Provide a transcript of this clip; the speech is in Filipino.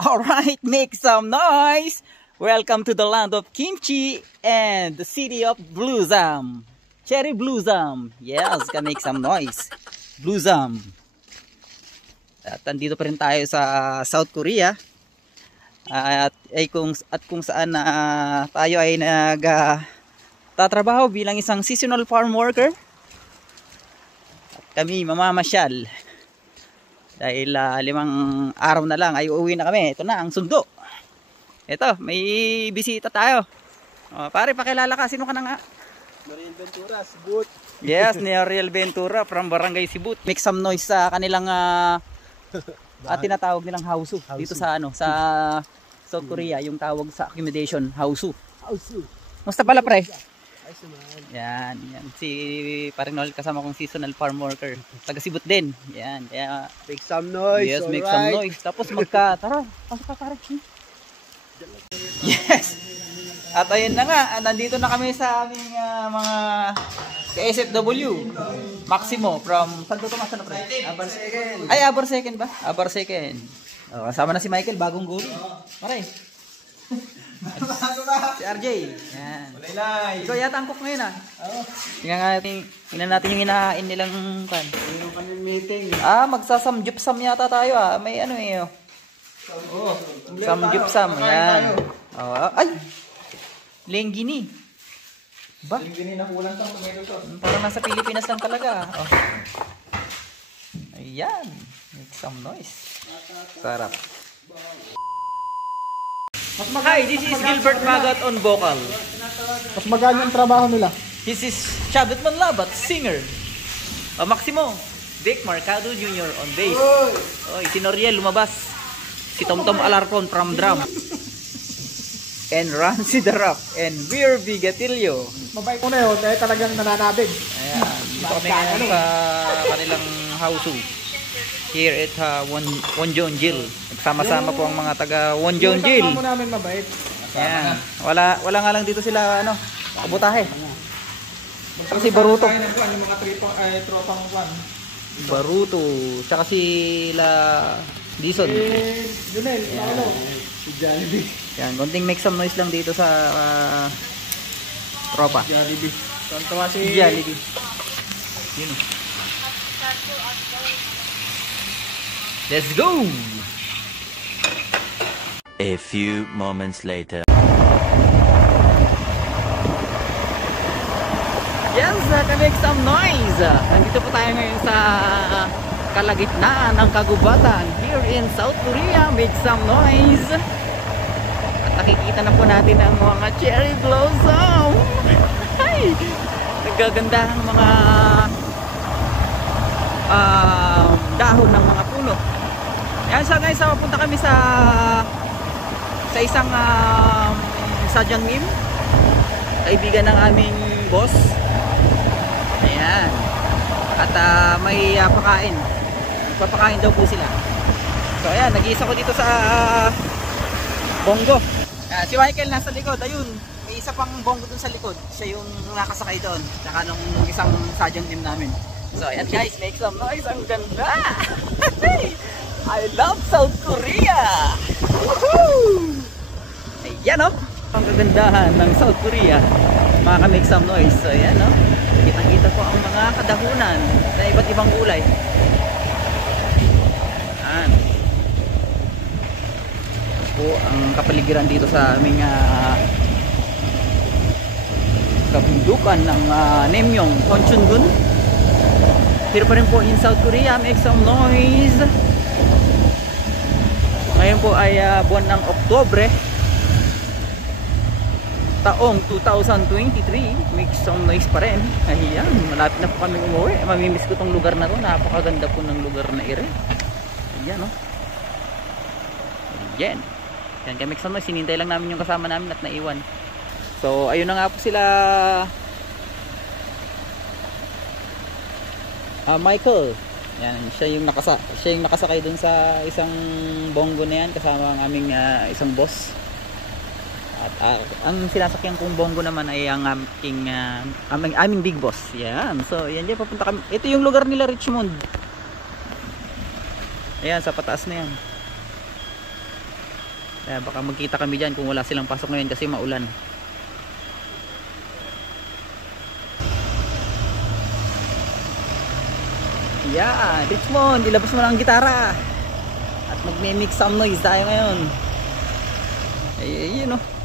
Alright, make some noise! Welcome to the land of kimchi and the city of Bloossom. Cherry Bloossom. Yes, can make some noise. Bloossom. At andito pa rin tayo sa South Korea. At kung saan tayo ay tatrabaho bilang isang seasonal farm worker. At kami mamamasyal. Dahil 5 araw na lang ay uuwi na kami. Ito na ang sundo. Ito, may bisita tayo. Pare, pakilala ka. Sino ka na nga? Noriel Ventura, Sibut. Yes, Noriel Ventura from Barangay Sibut. Make some noise sa kanilang tinatawag nilang hausu. Dito sa South Korea, yung tawag sa accommodation, hausu. Musta pala, pre? Yan. Si Paring Noel kasama kong seasonal farm worker. Taga Sibut din. Yan. Kaya, make some noise. Yes, make some noise. Tapos tara, pasok ka, pare. Yes. At ayun na nga, nandito na kami sa aming mga KSFW. Maximo from Santo Tomas na, pre? Abarseken. Ay, Abarseken ba? Abarseken. Kasama na si Michael, bagong guro. Pare. Si RJ. Yan. Ikaw yata ang cook ngayon Tingnan natin yung inahain nilang pan. Mayroon kami meeting. Magsasamgyupsam yata tayo May ano samgyupsam. Yan. Ay! Lenggini. Ba? Lenggini na kulang sa tomato sauce. Parang nasa Pilipinas lang talaga. Ayan. Make some noise. Sarap. Hi, this is Gilbert Magat on vocal. Mas maganda yung trabaho nila. This is Chabit Manlabat, singer. Maximo, Vic Marcado Jr. on bass. Si Noriel lumabas. Si Tomtom Alarcon from drum. And Rancy the Rock. And Beer Bigatilio. Mabait ko na yun, dahil talagang nananabig. Ayan, dito kami ngayon sa kanilang hausu. Here at Wonjeonjil. Nagsama-sama po ang mga taga Wonjeonjil. Yung namin mabait. Ayan. Wala nga lang dito sila kabutahe. Kasi Baruto. Yung mga tropang kwan. Baruto. Tsaka sila Dison. Junel, si Jollibee. Yan, konting make some noise lang dito sa tropa. Jollibee. Tontawa si Jollibee. Yun. Let's go! A few moments later. Yes, can make some noise. Nandito po tayo ngayon sa kalagitnaan ng kagubatan here in South Korea. Make some noise. At nakikita na po natin ang mga cherry blossom. Ay! Nagaganda ang mga dahon ng mga puno. Yan, so guys, papunta kami sa isang Sajanmim, kaibigan ng aming boss. Ayan. At may pakain. Magpapakain daw po sila. So ayan, nag-iisa ko dito sa bongo. Si Michael nasa likod. Ayun, may isa pang bongo dun sa likod. Siya yung nakasakay doon. Tsaka nung isang Sajanmim namin. So ayan guys, make some noise. Ang ganda. I love South Korea. Woohoo! Ayan ang kagandahan ng South Korea. Make some noise. So ayan kitang-kita po ang mga kadahunan na iba't ibang kulay. Ayan. Po ang kapaligiran dito sa aming kabundukan ng Naemyeong, Honchun-gun. Here pa rin po in South Korea. Make some noise. Ngayon po ay buwan ng Oktubre, taong 2023. Make some noise pa rin. Ayan, malapit na po kami umuwi. Mamimiss ko tong lugar na to. Napakaganda po ng lugar na ire. Ayan Ayan. Ayan, kaya make some noise. Sinintay lang namin yung kasama namin at naiwan. So ayun na nga po sila Michael. Yan, siya yung nakasakay dun sa isang bongo na yan kasama ang aming isang boss. At ang sinasakyan kong bongo naman ay ang aming big boss. Yan. So, yan dyan papunta kami. Ito yung lugar nila, Richmond. Ayan, sa pataas na yan. Kaya baka magkita kami dyan kung wala silang pasok ngayon kasi maulan. Yeah, Richmond, ilabas mo lang ang gitara. At magme-make some noise tayo ngayon. Ay, yun o.